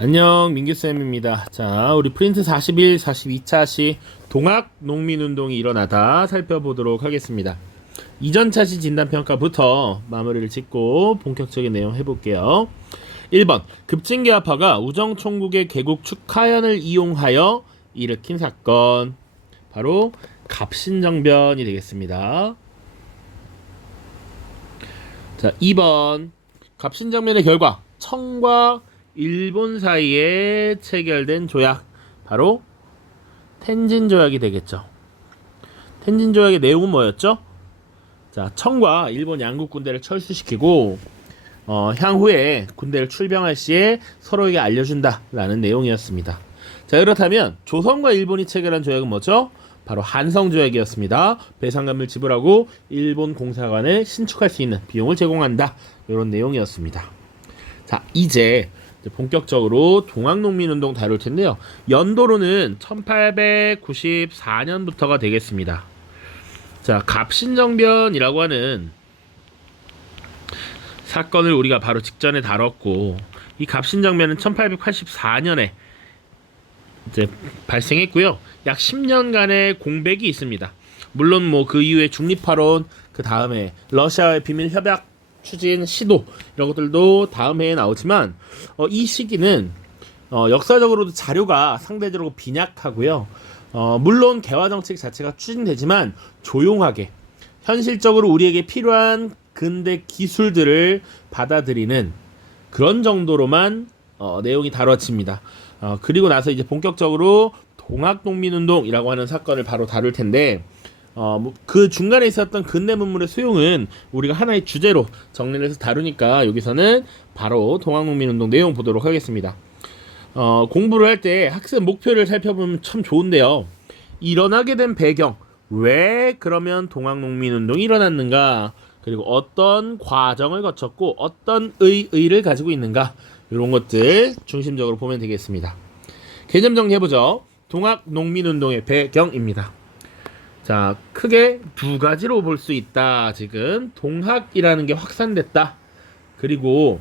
안녕, 민규쌤입니다. 자, 우리 프린트 41, 42차 시 동학 농민운동이 일어나다 살펴보도록 하겠습니다. 이전차 시 진단평가부터 마무리를 짓고 본격적인 내용 해볼게요. 1번, 급진계합화가 우정총국의 개국 축하연을 이용하여 일으킨 사건. 바로 갑신정변이 되겠습니다. 자, 2번, 갑신정변의 결과, 청과 일본 사이에 체결된 조약, 바로 텐진 조약이 되겠죠. 텐진 조약의 내용은 뭐였죠? 자, 청과 일본 양국 군대를 철수시키고 향후에 군대를 출병할 시에 서로에게 알려준다라는 내용이었습니다. 자, 그렇다면 조선과 일본이 체결한 조약은 뭐죠? 바로 한성조약이었습니다. 배상금을 지불하고 일본 공사관을 신축할 수 있는 비용을 제공한다, 이런 내용이었습니다. 자, 이제 본격적으로 동학농민운동 다룰 텐데요. 연도로는 1894년부터가 되겠습니다. 자, 갑신정변이라고 하는 사건을 우리가 바로 직전에 다뤘고, 이 갑신정변은 1884년에 이제 발생했고요. 약 10년간의 공백이 있습니다. 물론 뭐 그 이후에 중립화론, 그 다음에 러시아의 비밀 협약 추진 시도, 이런 것들도 다음 해에 나오지만 이 시기는 역사적으로도 자료가 상대적으로 빈약하고요. 물론 개화정책 자체가 추진되지만 조용하게 현실적으로 우리에게 필요한 근대 기술들을 받아들이는 그런 정도로만 내용이 다뤄집니다. 그리고 나서 이제 본격적으로 동학농민운동이라고 하는 사건을 바로 다룰 텐데, 그 중간에 있었던 근대 문물의 소용은 우리가 하나의 주제로 정리를 해서 다루니까 여기서는 바로 동학농민운동 내용 보도록 하겠습니다. 공부를 할 때 학습 목표를 살펴보면 참 좋은데요. 일어나게 된 배경, 왜 그러면 동학농민운동이 일어났는가, 그리고 어떤 과정을 거쳤고 어떤 의의를 가지고 있는가, 이런 것들 중심적으로 보면 되겠습니다. 개념 정리해보죠. 동학농민운동의 배경입니다. 자, 크게 두 가지로 볼 수 있다. 지금 동학이라는 게 확산됐다. 그리고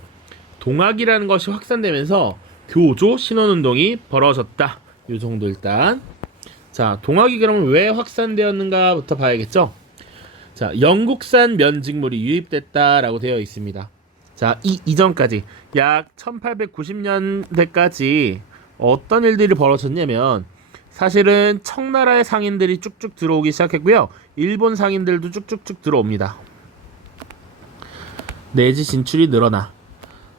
동학이라는 것이 확산되면서 교조 신원운동이 벌어졌다. 이 정도 일단. 자, 동학이 그러면 왜 확산되었는가부터 봐야겠죠. 자, 영국산 면직물이 유입됐다라고 되어 있습니다. 자, 이전까지 약 1890년대까지 어떤 일들이 벌어졌냐면, 사실은 청나라의 상인들이 쭉쭉 들어오기 시작했고요. 일본 상인들도 쭉쭉쭉 들어옵니다. 내지 진출이 늘어나.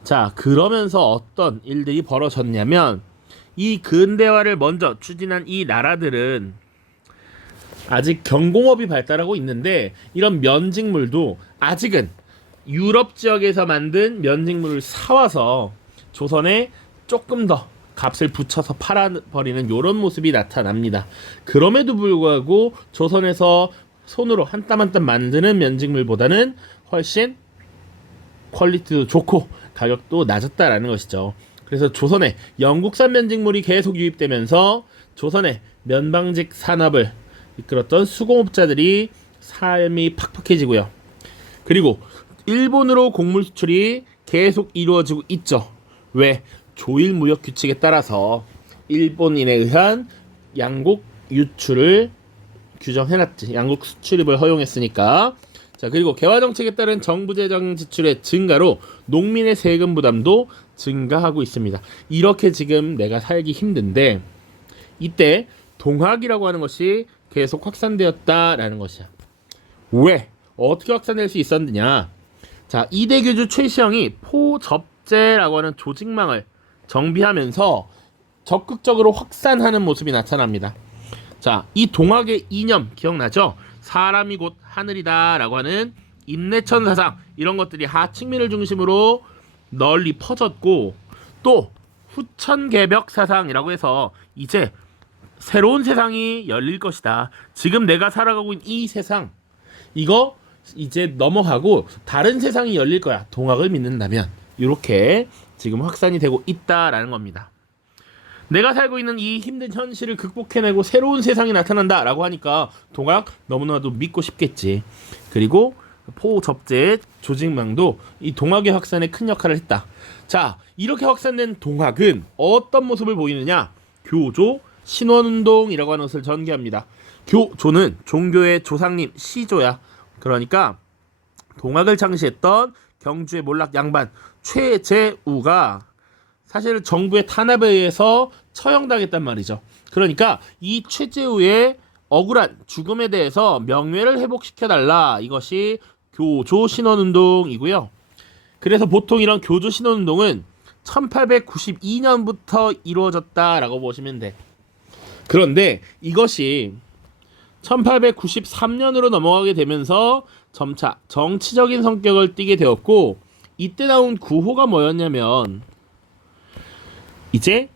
자, 그러면서 어떤 일들이 벌어졌냐면, 이 근대화를 먼저 추진한 이 나라들은 아직 경공업이 발달하고 있는데, 이런 면직물도 아직은 유럽 지역에서 만든 면직물을 사와서 조선에 조금 더 값을 붙여서 팔아버리는 이런 모습이 나타납니다. 그럼에도 불구하고 조선에서 손으로 한 땀 한 땀 만드는 면직물보다는 훨씬 퀄리티도 좋고 가격도 낮았다라는 것이죠. 그래서 조선에 영국산 면직물이 계속 유입되면서 조선의 면방직 산업을 이끌었던 수공업자들이 삶이 팍팍해지고요. 그리고 일본으로 곡물 수출이 계속 이루어지고 있죠. 왜? 조일 무역 규칙에 따라서 일본인에 의한 양국 유출을 규정해놨지. 양국 수출입을 허용했으니까. 자, 그리고 개화 정책에 따른 정부 재정 지출의 증가로 농민의 세금 부담도 증가하고 있습니다. 이렇게 지금 내가 살기 힘든데, 이때 동학이라고 하는 것이 계속 확산되었다라는 것이야. 왜? 어떻게 확산될 수 있었느냐? 자, 이대교주 최시영이 포접제라고 하는 조직망을 정비하면서 적극적으로 확산하는 모습이 나타납니다. 자, 이 동학의 이념 기억나죠? 사람이 곧 하늘이다 라고 하는 인내천 사상, 이런 것들이 하층민을 중심으로 널리 퍼졌고, 또 후천개벽 사상이라고 해서 이제 새로운 세상이 열릴 것이다. 지금 내가 살아가고 있는 이 세상, 이거 이제 넘어가고 다른 세상이 열릴 거야, 동학을 믿는다면. 이렇게 지금 확산이 되고 있다라는 겁니다. 내가 살고 있는 이 힘든 현실을 극복해내고 새로운 세상이 나타난다라고 하니까 동학 너무나도 믿고 싶겠지. 그리고 포접제 조직망도 이 동학의 확산에 큰 역할을 했다. 자, 이렇게 확산된 동학은 어떤 모습을 보이느냐? 교조, 신원운동이라고 하는 것을 전개합니다. 교조는 종교의 조상님 시조야. 그러니까 동학을 창시했던 경주의 몰락 양반 최재우가 사실 정부의 탄압에 의해서 처형당했단 말이죠. 그러니까 이 최재우의 억울한 죽음에 대해서 명예를 회복시켜달라. 이것이 교조 신원운동이고요. 그래서 보통 이런 교조 신원운동은 1892년부터 이루어졌다라고 보시면 돼. 그런데 이것이 1893년으로 넘어가게 되면서 점차 정치적인 성격을 띠게 되었고, 이때 나온 구호가 뭐였냐면 이제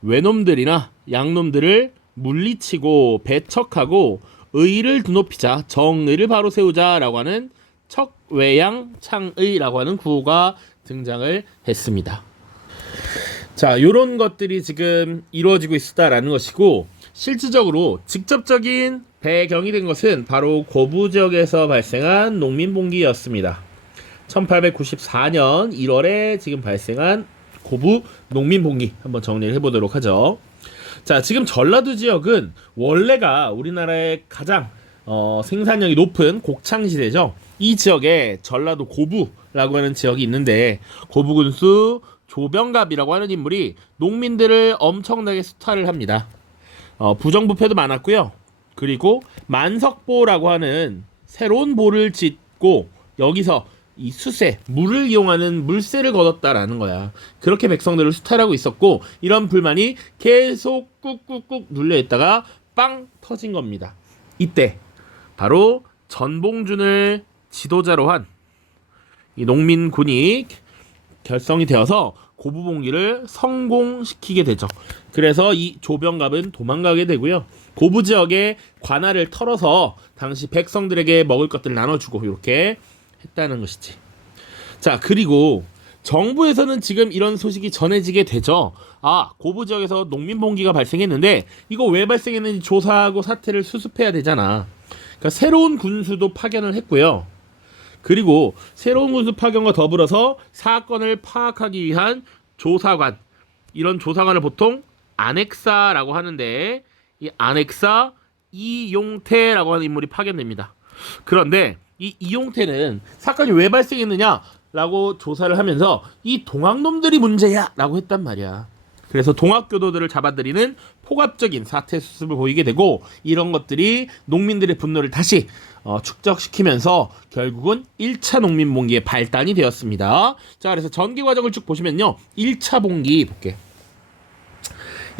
외놈들이나 양놈들을 물리치고 배척하고 의를 드높이자, 정의를 바로 세우자라고 하는 척외양창의라고 하는 구호가 등장을 했습니다. 자, 요런 것들이 지금 이루어지고 있다라는 것이고, 실질적으로 직접적인 배경이 된 것은 바로 고부 지역에서 발생한 농민봉기였습니다. 1894년 1월에 지금 발생한 고부 농민봉기 한번 정리를 해보도록 하죠. 자, 지금 전라도 지역은 원래가 우리나라의 가장 생산량이 높은 곡창지대죠. 이 지역에 전라도 고부라고 하는 지역이 있는데, 고부군수 조병갑이라고 하는 인물이 농민들을 엄청나게 수탈을 합니다. 부정부패도 많았고요. 그리고 만석보라고 하는 새로운 보를 짓고 여기서 이 수세, 물을 이용하는 물세를 걷었다라는 거야. 그렇게 백성들을 수탈하고 있었고, 이런 불만이 계속 꾹꾹꾹 눌려있다가 빵 터진 겁니다. 이때 바로 전봉준을 지도자로 한 이 농민군이 결성이 되어서 고부봉기를 성공시키게 되죠. 그래서 이 조병갑은 도망가게 되고요. 고부 지역에 관할을 털어서 당시 백성들에게 먹을 것들을 나눠주고 이렇게 했다는 것이지. 자, 그리고 정부에서는 지금 이런 소식이 전해지게 되죠. 아, 고부 지역에서 농민봉기가 발생했는데 이거 왜 발생했는지 조사하고 사태를 수습해야 되잖아. 그러니까 새로운 군수도 파견을 했고요. 그리고 새로운 군수 파견과 더불어서 사건을 파악하기 위한 조사관, 이런 조사관을 보통 안핵사라고 하는데, 이 안핵사 이용태라고 하는 인물이 파견됩니다. 그런데 이 이용태는 사건이 왜 발생했느냐라고 조사를 하면서 이 동학놈들이 문제야 라고 했단 말이야. 그래서 동학교도들을 잡아들이는 폭압적인 사태 수습을 보이게 되고, 이런 것들이 농민들의 분노를 다시 축적시키면서 결국은 1차 농민봉기의 발단이 되었습니다. 자, 그래서 전개 과정을 쭉 보시면요, 1차 봉기 볼게.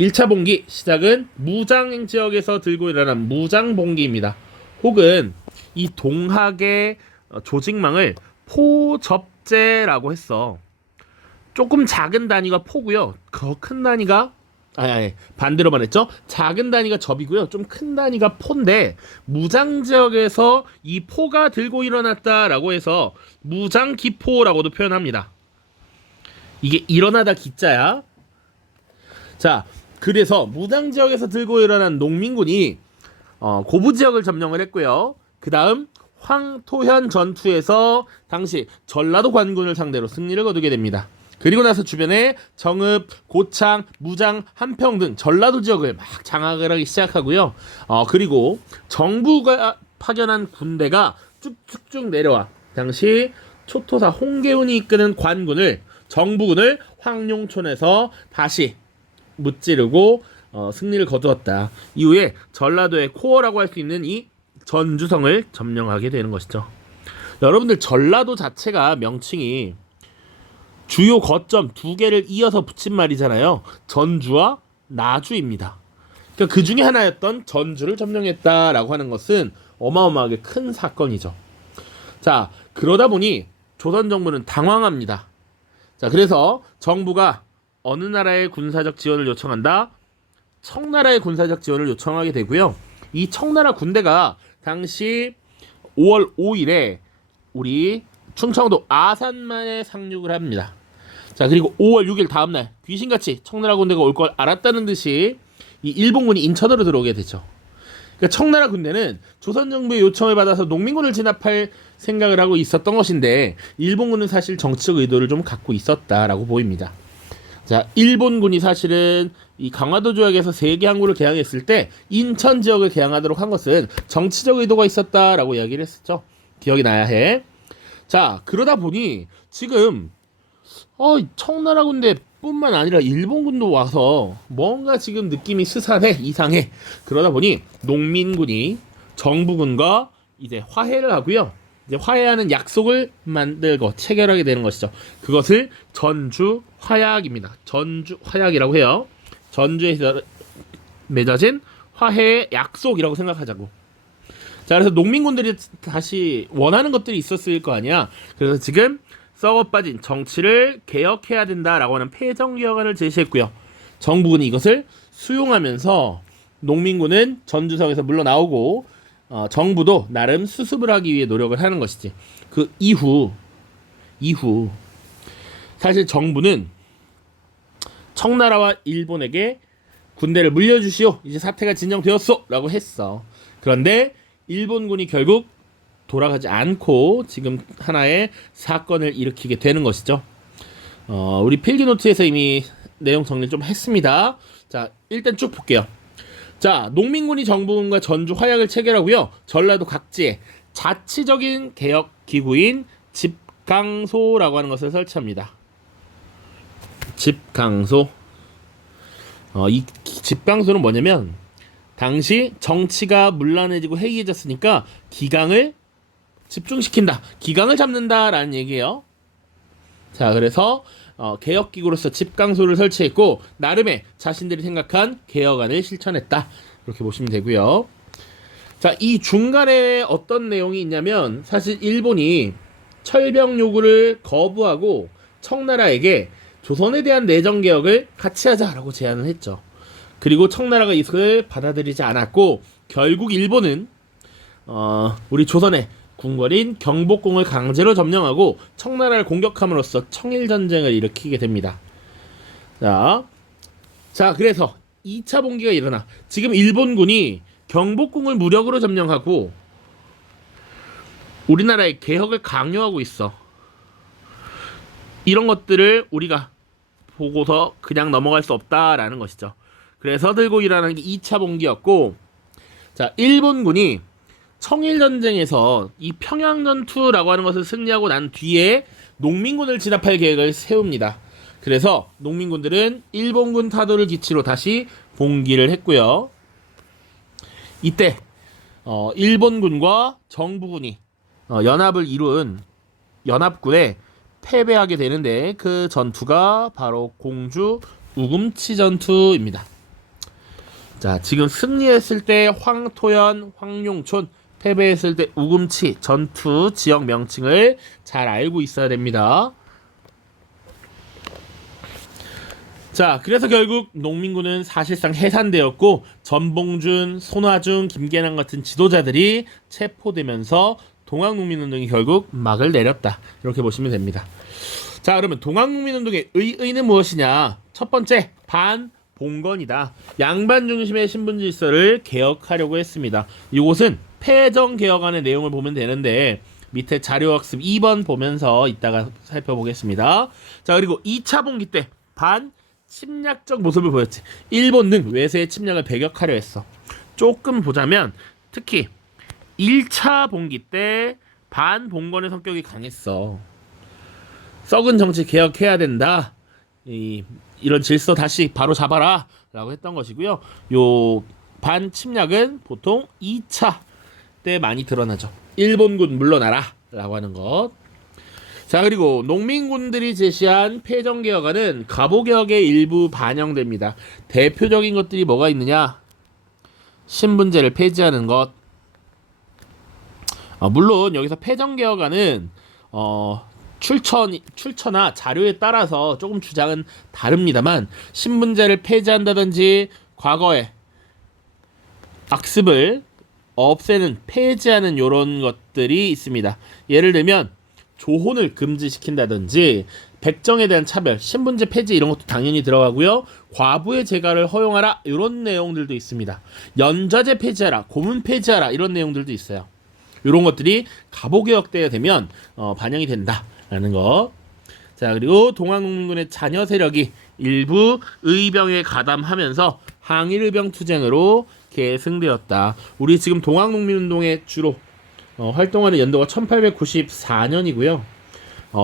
1차 봉기 시작은 무장 지역에서 들고 일어난 무장봉기입니다. 혹은 이 동학의 조직망을 포접제라고 했어. 조금 작은 단위가 포고요. 더 큰 단위가 반대로 말했죠. 작은 단위가 접이고요. 좀 큰 단위가 포인데, 무장 지역에서 이 포가 들고 일어났다라고 해서 무장기포라고도 표현합니다. 이게 일어나다 기자야. 자, 그래서 무장 지역에서 들고 일어난 농민군이 고부 지역을 점령을 했고요. 그 다음 황토현 전투에서 당시 전라도 관군을 상대로 승리를 거두게 됩니다. 그리고 나서 주변에 정읍, 고창, 무장, 한평 등 전라도 지역을 막 장악을 하기 시작하고요. 그리고 정부가 파견한 군대가 쭉쭉쭉 내려와 당시 초토사 홍계훈이 이끄는 관군을, 정부군을 황룡촌에서 다시 무찌르고 승리를 거두었다. 이후에 전라도의 코어라고 할 수 있는 이 전주성을 점령하게 되는 것이죠. 여러분들, 전라도 자체가 명칭이 주요 거점 두 개를 이어서 붙인 말이잖아요. 전주와 나주입니다. 그러니까 그 중에 하나였던 전주를 점령했다라고 하는 것은 어마어마하게 큰 사건이죠. 자, 그러다 보니 조선 정부는 당황합니다. 자, 그래서 정부가 어느 나라의 군사적 지원을 요청한다? 청나라의 군사적 지원을 요청하게 되고요. 이 청나라 군대가 당시 5월 5일에 우리 충청도 아산만에 상륙을 합니다. 자, 그리고 5월 6일 다음날 귀신같이 청나라 군대가 올 걸 알았다는 듯이 이 일본군이 인천으로 들어오게 되죠. 그러니까 청나라 군대는 조선 정부의 요청을 받아서 농민군을 진압할 생각을 하고 있었던 것인데 일본군은 사실 정치적 의도를 좀 갖고 있었다라고 보입니다. 자, 일본군이 사실은 이 강화도 조약에서 세계 항구를 개항했을 때 인천 지역을 개항하도록 한 것은 정치적 의도가 있었다라고 이야기를 했었죠. 기억이 나야 해. 자, 그러다 보니 지금 청나라 군대뿐만 아니라 일본군도 와서 뭔가 지금 느낌이 스산해, 이상해. 그러다 보니 농민군이 정부군과 이제 화해를 하고요. 이제 화해하는 약속을 만들고 체결하게 되는 것이죠. 그것을 전주 화약입니다. 전주 화약이라고 해요. 전주에서 맺어진 화해의 약속이라고 생각하자고. 자, 그래서 농민군들이 다시 원하는 것들이 있었을 거 아니야. 그래서 지금 썩어 빠진 정치를 개혁해야 된다라고 하는 폐정개혁안을 제시했고요. 정부군이 이것을 수용하면서 농민군은 전주성에서 물러나오고 정부도 나름 수습을 하기 위해 노력을 하는 것이지. 그 이후 사실 정부는 청나라와 일본에게 군대를 물려주시오. 이제 사태가 진정되었소. 라고 했어. 그런데 일본군이 결국 돌아가지 않고 지금 하나의 사건을 일으키게 되는 것이죠. 우리 필기노트에서 이미 내용 정리 좀 했습니다. 자, 일단 쭉 볼게요. 자, 농민군이 정부군과 전주 화약을 체결하고요. 전라도 각지에 자치적인 개혁 기구인 집강소라고 하는 것을 설치합니다. 집강소. 이 집강소는 뭐냐면 당시 정치가 문란해지고 해이해졌으니까 기강을 집중시킨다. 기강을 잡는다라는 얘기예요. 자, 그래서 개혁기구로서 집강소를 설치했고 나름의 자신들이 생각한 개혁안을 실천했다. 이렇게 보시면 되고요. 자, 이 중간에 어떤 내용이 있냐면 사실 일본이 철병 요구를 거부하고 청나라에게 조선에 대한 내정 개혁을 같이 하자라고 제안을 했죠. 그리고 청나라가 이것을 받아들이지 않았고 결국 일본은 우리 조선의 궁궐인 경복궁을 강제로 점령하고 청나라를 공격함으로써 청일전쟁을 일으키게 됩니다. 자, 그래서 2차 봉기가 일어나 지금 일본군이 경복궁을 무력으로 점령하고 우리나라의 개혁을 강요하고 있어. 이런 것들을 우리가 보고서 그냥 넘어갈 수 없다라는 것이죠. 그래서 들고 일어나는 게 2차 봉기였고, 자, 일본군이 청일전쟁에서 이 평양전투라고 하는 것을 승리하고 난 뒤에 농민군을 진압할 계획을 세웁니다. 그래서 농민군들은 일본군 타도를 기치로 다시 봉기를 했고요. 이때 일본군과 정부군이 연합을 이룬 연합군에 패배하게 되는데 그 전투가 바로 공주 우금치 전투입니다. 자, 지금 승리했을 때 황토현, 황룡촌, 패배했을 때 우금치 전투 지역 명칭을 잘 알고 있어야 됩니다. 자, 그래서 결국 농민군은 사실상 해산되었고 전봉준, 손화중, 김계남 같은 지도자들이 체포되면서 동학농민운동이 결국 막을 내렸다. 이렇게 보시면 됩니다. 자, 그러면 동학농민운동의 의의는 무엇이냐? 첫 번째, 반봉건이다. 양반 중심의 신분 질서를 개혁하려고 했습니다. 이곳은 폐정개혁안의 내용을 보면 되는데 밑에 자료학습 2번 보면서 이따가 살펴보겠습니다. 자, 그리고 2차 봉기 때 반침략적 모습을 보였지. 일본 등 외세의 침략을 배격하려 했어. 조금 보자면 특히 1차 봉기 때 반봉건의 성격이 강했어. 썩은 정치 개혁해야 된다. 이런 질서 다시 바로 잡아라 라고 했던 것이고요. 요 반침략은 보통 2차 때 많이 드러나죠. 일본군 물러나라 라고 하는 것. 자, 그리고 농민군들이 제시한 폐정개혁안은 갑오개혁의 일부 반영됩니다. 대표적인 것들이 뭐가 있느냐? 신분제를 폐지하는 것. 물론 여기서 폐정개혁안은 출처나 자료에 따라서 조금 주장은 다릅니다만 신분제를 폐지한다든지 과거에 악습을 없애는 폐지하는 이런 것들이 있습니다. 예를 들면 조혼을 금지시킨다든지 백정에 대한 차별, 신분제 폐지 이런 것도 당연히 들어가고요. 과부의 재가를 허용하라 이런 내용들도 있습니다. 연좌제 폐지하라, 고문 폐지하라 이런 내용들도 있어요. 이런 것들이 갑오개혁 때 되면 반영이 된다라는 거. 자, 그리고 동학농민군의 자녀 세력이 일부 의병에 가담하면서 항일의병 투쟁으로 계승되었다. 우리 지금 동학농민운동에 주로 활동하는 연도가 1894년이고요.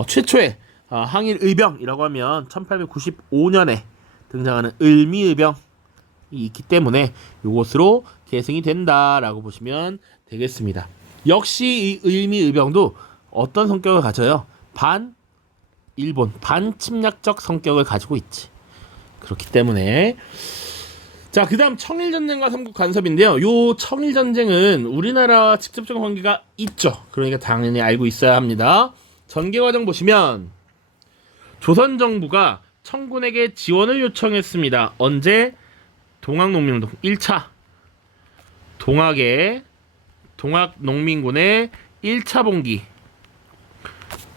최초의 항일의병이라고 하면 1895년에 등장하는 을미의병이 있기 때문에 이것으로 계승이 된다라고 보시면 되겠습니다. 역시 이 을미의병도 어떤 성격을 가져요? 일본 반침략적 성격을 가지고 있지. 그렇기 때문에 자, 그 다음 청일전쟁과 삼국 간섭인데요. 요 청일전쟁은 우리나라와 직접적 관계가 있죠. 그러니까 당연히 알고 있어야 합니다. 전개 과정 보시면 조선 정부가 청군에게 지원을 요청했습니다. 언제? 동학농민운동 1차 동학농민군의 1차 봉기.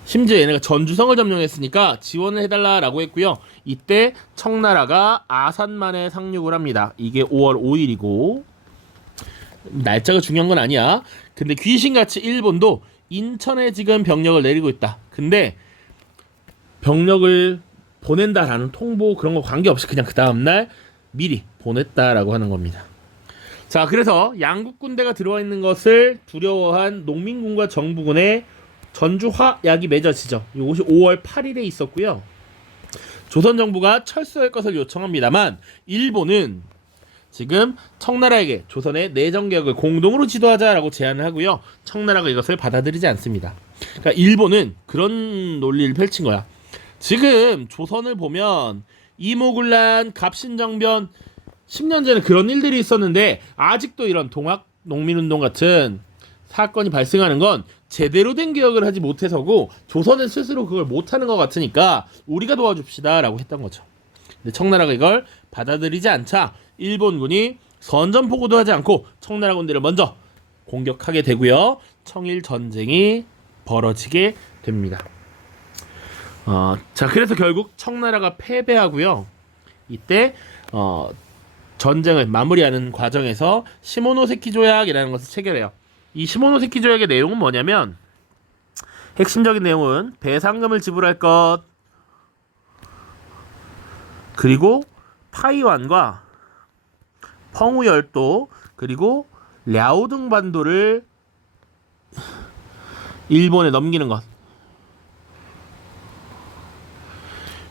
심지어 얘네가 전주성을 점령했으니까 지원을 해달라라고 했고요. 이때 청나라가 아산만에 상륙을 합니다. 이게 5월 5일이고 날짜가 중요한 건 아니야. 근데 귀신같이 일본도 인천에 지금 병력을 내리고 있다. 근데 병력을 보낸다라는 통보 그런 거 관계없이 그냥 그 다음날 미리 보냈다라고 하는 겁니다. 자, 그래서 양국 군대가 들어와 있는 것을 두려워한 농민군과 정부군의 전주 화약이 맺어지죠. 이것이 5월 8일에 있었고요. 조선 정부가 철수할 것을 요청합니다만 일본은 지금 청나라에게 조선의 내정 개혁을 공동으로 지도하자라고 제안을 하고요. 청나라가 이것을 받아들이지 않습니다. 그러니까 일본은 그런 논리를 펼친 거야. 지금 조선을 보면 이모군란, 갑신정변 10년 전에 그런 일들이 있었는데 아직도 이런 동학농민운동 같은 사건이 발생하는 건 제대로 된 개혁을 하지 못해서고 조선은 스스로 그걸 못하는 것 같으니까 우리가 도와줍시다 라고 했던 거죠. 근데 청나라가 이걸 받아들이지 않자 일본군이 선전포고도 하지 않고 청나라 군대를 먼저 공격하게 되고요. 청일전쟁이 벌어지게 됩니다. 자, 그래서 결국 청나라가 패배하고요. 이때 전쟁을 마무리하는 과정에서 시모노세키 조약이라는 것을 체결해요. 이 시모노세키 조약의 내용은 뭐냐면 핵심적인 내용은 배상금을 지불할 것, 그리고 타이완과 펑우열도, 그리고 랴오둥 반도를 일본에 넘기는 것.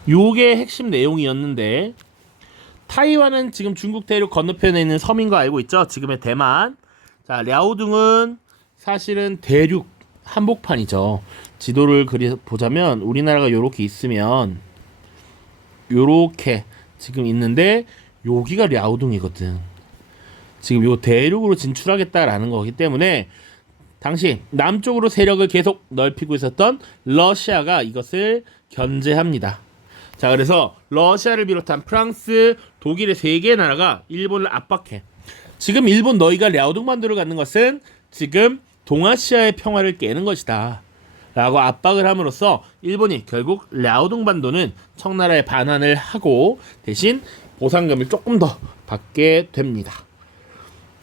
요게 핵심 내용이었는데 타이완은 지금 중국 대륙 건너편에 있는 섬인 거 알고 있죠? 지금의 대만. 자, 랴오둥은 사실은 대륙 한복판이죠. 지도를 보자면 우리나라가 요렇게 있으면 요렇게 지금 있는데 여기가 랴오둥이거든. 지금 요 대륙으로 진출하겠다라는 거기 때문에 당시 남쪽으로 세력을 계속 넓히고 있었던 러시아가 이것을 견제합니다. 자, 그래서 러시아를 비롯한 프랑스, 독일의 3개의 나라가 일본을 압박해. 지금 일본 너희가 랴오둥 반도를 갖는 것은 지금 동아시아의 평화를 깨는 것이다 라고 압박을 함으로써 일본이 결국 랴오둥 반도는 청나라에 반환을 하고 대신 보상금을 조금 더 받게 됩니다.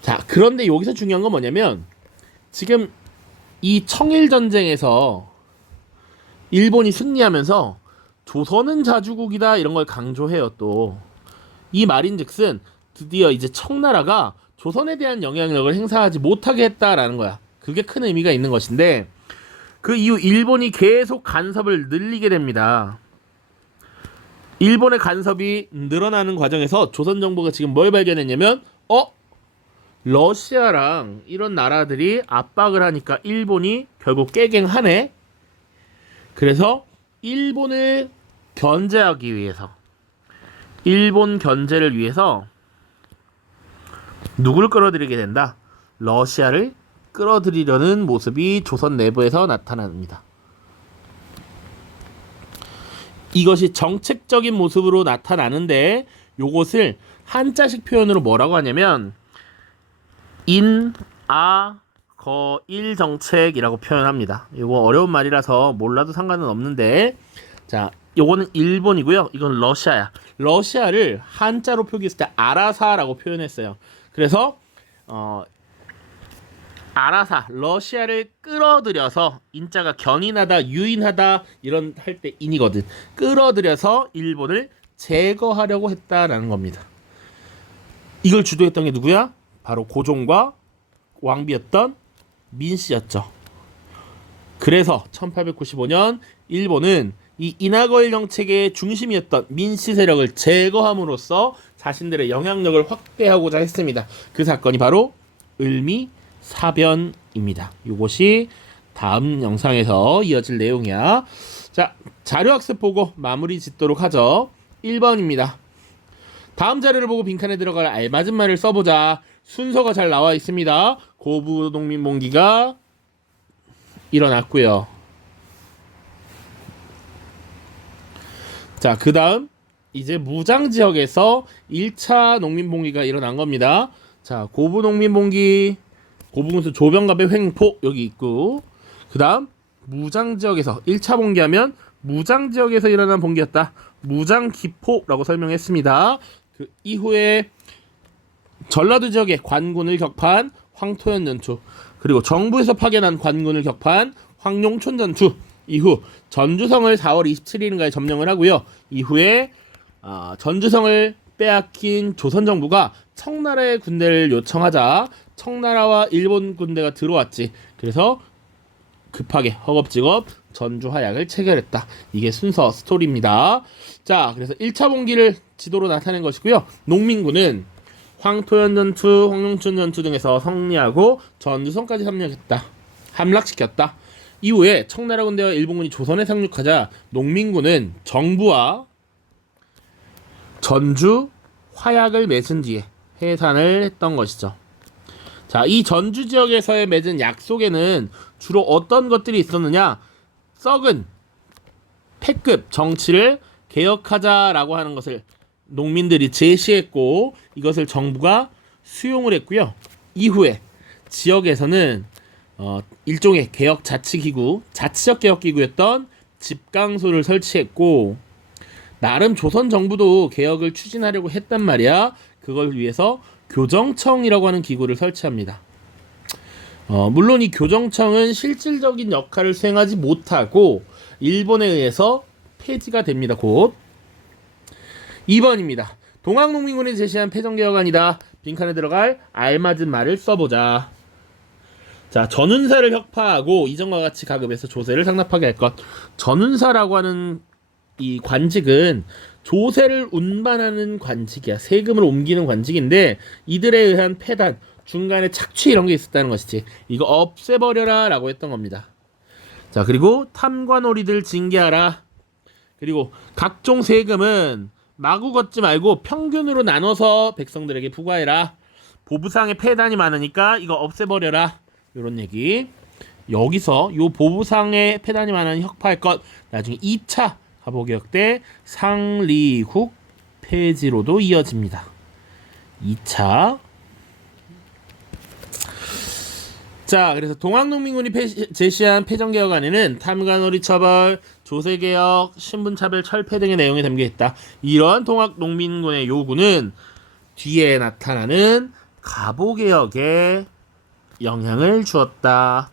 자, 그런데 여기서 중요한 건 뭐냐면 지금 이 청일전쟁에서 일본이 승리하면서 조선은 자주국이다 이런 걸 강조해요. 또 이 말인즉슨 드디어 이제 청나라가 조선에 대한 영향력을 행사하지 못하게 했다라는 거야. 그게 큰 의미가 있는 것인데 그 이후 일본이 계속 간섭을 늘리게 됩니다. 일본의 간섭이 늘어나는 과정에서 조선 정부가 지금 뭘 발견했냐면 러시아랑 이런 나라들이 압박을 하니까 일본이 결국 깨갱하네. 그래서 일본을 견제하기 위해서 일본 견제를 위해서 누굴 끌어들이게 된다? 러시아를 끌어들이려는 모습이 조선 내부에서 나타납니다. 이것이 정책적인 모습으로 나타나는데 요것을 한자식 표현으로 뭐라고 하냐면 인아거일 정책이라고 표현합니다. 이거 어려운 말이라서 몰라도 상관은 없는데 자, 요거는 일본이고요. 이건 러시아야. 러시아를 한자로 표기했을 때 아라사라고 표현했어요. 그래서 아라사 러시아를 끌어들여서 인자가 견인하다 유인하다 이런 할 때 인이거든. 끌어들여서 일본을 제거하려고 했다라는 겁니다. 이걸 주도했던 게 누구야? 바로 고종과 왕비였던 민씨였죠. 그래서 1895년 일본은 이 이나거일 정책의 중심이었던 민씨 세력을 제거함으로써 자신들의 영향력을 확대하고자 했습니다. 그 사건이 바로 을미사변입니다. 이것이 다음 영상에서 이어질 내용이야. 자, 자료학습 보고 마무리 짓도록 하죠. 1번입니다. 다음 자료를 보고 빈칸에 들어갈 알맞은 말을 써보자. 순서가 잘 나와 있습니다. 고부농민봉기가 일어났고요. 자, 그 다음 이제 무장지역에서 1차 농민봉기가 일어난 겁니다. 자, 고부농민봉기, 고부군수 조병갑의 횡포 여기 있고, 그 다음 무장지역에서 1차 봉기하면 무장지역에서 일어난 봉기였다. 무장기포라고 설명했습니다. 그 이후에 전라도 지역의 관군을 격파한 황토현 전투, 그리고 정부에서 파견한 관군을 격파한 황룡촌 전투, 이후 전주성을 4월 27일인가에 점령을 하고요. 이후에 전주성을 빼앗긴 조선정부가 청나라의 군대를 요청하자 청나라와 일본 군대가 들어왔지. 그래서 급하게 허겁지겁 전주화약을 체결했다. 이게 순서 스토리입니다. 자, 그래서 1차 봉기를 지도로 나타낸 것이고요. 농민군은 황토현 전투, 황룡촌 전투 등에서 승리하고 전주성까지 함락시켰다. 이후에 청나라 군대와 일본군이 조선에 상륙하자 농민군은 정부와 전주 화약을 맺은 뒤에 해산을 했던 것이죠. 자, 이 전주 지역에서의 맺은 약속에는 주로 어떤 것들이 있었느냐? 썩은 패급 정치를 개혁하자라고 하는 것을 농민들이 제시했고, 이것을 정부가 수용을 했고요. 이후에 지역에서는 일종의 개혁 자치기구, 자치적 개혁기구였던 집강소를 설치했고, 나름 조선 정부도 개혁을 추진하려고 했단 말이야. 그걸 위해서 교정청이라고 하는 기구를 설치합니다. 물론 이 교정청은 실질적인 역할을 수행하지 못하고 일본에 의해서 폐지가 됩니다. 곧 2번입니다. 동학농민군이 제시한 패전개혁안이다. 빈칸에 들어갈 알맞은 말을 써보자. 자, 전운사를 혁파하고 이전과 같이 가급해서 조세를 상납하게 할 것. 전운사라고 하는 이 관직은 조세를 운반하는 관직이야. 세금을 옮기는 관직인데 이들에 의한 폐단, 중간에 착취 이런 게 있었다는 것이지. 이거 없애버려라 라고 했던 겁니다. 자, 그리고 탐관오리들 징계하라. 그리고 각종 세금은 마구 걷지 말고 평균으로 나눠서 백성들에게 부과해라. 보부상의 폐단이 많으니까 이거 없애버려라. 이런 얘기. 여기서 요 보부상의 폐단이 많으니 혁파할 것. 나중에 2차 가보개혁 때 상리국 폐지로도 이어집니다. 2차. 자, 그래서 동학농민군이 제시한 패전개혁안에는 탐관오리 처벌, 조세개혁, 신분차별 철폐 등의 내용이 담겨있다. 이러한 동학농민군의 요구는 뒤에 나타나는 가보개혁에 영향을 주었다.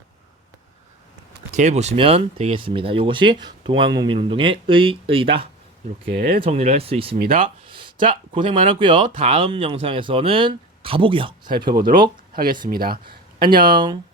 이렇게 보시면 되겠습니다. 이것이 동학농민운동의 의의다. 이렇게 정리를 할 수 있습니다. 자, 고생 많았고요. 다음 영상에서는 가보개혁 살펴보도록 하겠습니다. 안녕.